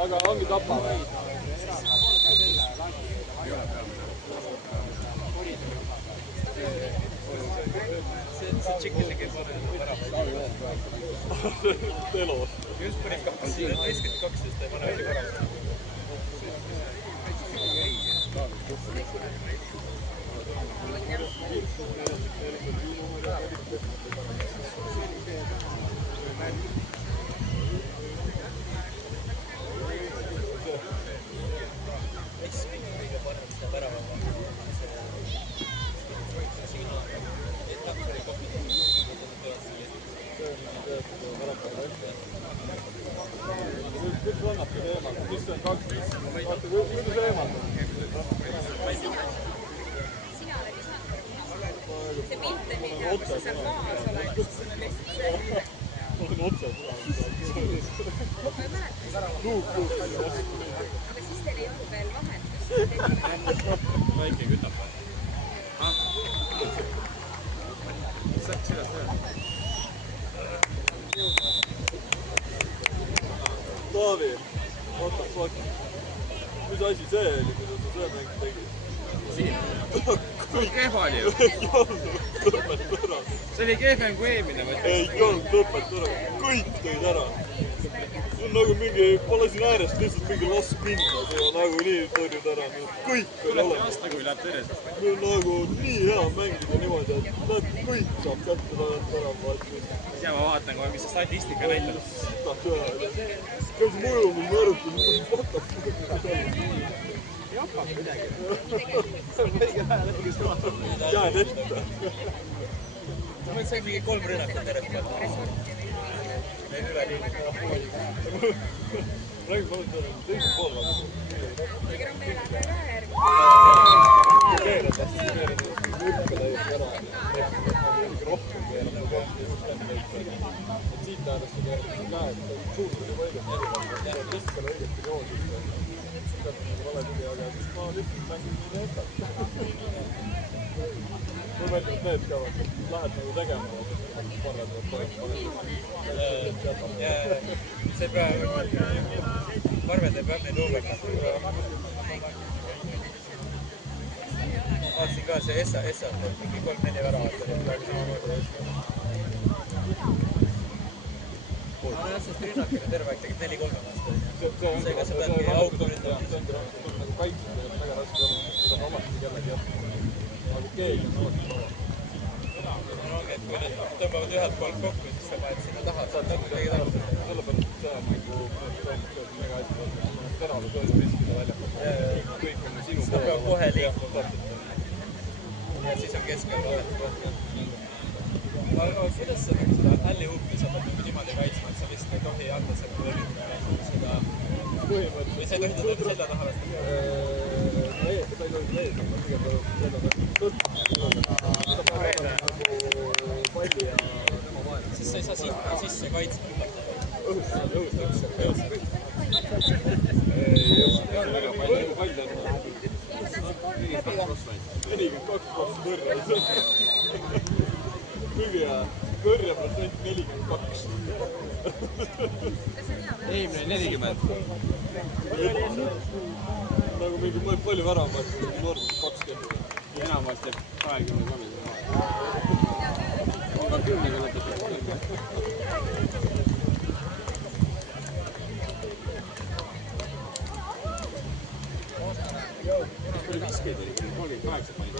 Aga ongi tapa või? See tšikil käib ära. Telos. Just päris 12 ta ei pane välja ära. Kuidas annabki teemal? Mis on kaks? Vaata, kuidas eemaldab? Sina oled isanud see pilt ei tea, kus see seal maas oleks, siis sul on lihtsalt see. On otsa puhanud. Ma ei mäleta. Luuk. Aga siis teil ei olnud veel vahetust. Väike kütab või? Seda see on. Taavi, oota, fuck. Mis asi see oli, mida sa see mäng tegid? Siin? Sul kehva oli ju? Ei olnud, lõpeta ära. See oli kehvem kui eelmine või? Ei olnud, lõpeta ära. Kõik tõid ära. See on nagu mingi, ma lasin äärest lihtsalt mingi laspinda, see on nagu nii tõrjud ära. Kõik oli Tuleb olemas. aasta, kui läheb tõrjesest. Meil on nagu nii hea mängida niimoodi, et näed, kõik saab kätte ära vaatama. Ja ma vaatan kohe, mis see statistika näitab. Käis mõjumus määrutas, ma vatab. Jopab midagi. Jääd ette. Ma sain mingi 3 rünnakut järjest peale. Neil üle liini. Räägi palun teisel pool vaata. Kõige rohkem meil läheb ka järgi. Keerad hästi, keerad hüppe täiesti ära. Mingi rohkem keerad. Et siit äärest sa keerad, siis näed, et suusad juba õigesti erinevad. Lihtsalt selle õigesti joosid. Tead mingi vale tuli, aga siis ma lihtsalt mängin nii neetat. Mul meeldivad need ka, vaata, lähed nagu tegema, parred tuleb parem. See peab, Parve teeb jah neid overkat. Vaatasin ka see Essa, mingi 3-4 väravat oli praegu samamoodi. No jah, sest rünnak oli terve aeg, tegid 4-3 vastu. Seega sa peadki auku ründama. See ongi rohkem nagu kaitsed tegelikult väga raske olla, seda on omasti kellegi jätta. Nagu keegi on omasti oma. No ongi, et kui nad tõmbavad ühelt poolt kokku, siis sa paned sinna taha, saad nagu keegi taha. Sellepärast, et see on nagu väga hästi võtta. Teravus oli riskida välja. Kõik on sinu Seda peab kohe liikuma. Ja siis on keskel vahet. Aga kuidas sa seda alley-hoopi sa pead niimoodi kaitsma, et sa vist ei tohi anda seda seda... Või sa ei tohi teda selja taha lasta? Sa ei tohi lees, aga pigem tuleb selja taha. Sa paned palli ja tema vaene. Siis sa ei saa sinna sisse kaitsma. Õhust kaitsta. Pall on 42 tõrja. Kõige hea. Kõrjeprotsent 42. Eelmine 40. Nagu mingi palju väravaid, normaalselt 20. Enamalt jääb 23. Aga 10-ga lõpetab. Viskeid oli 38 panid.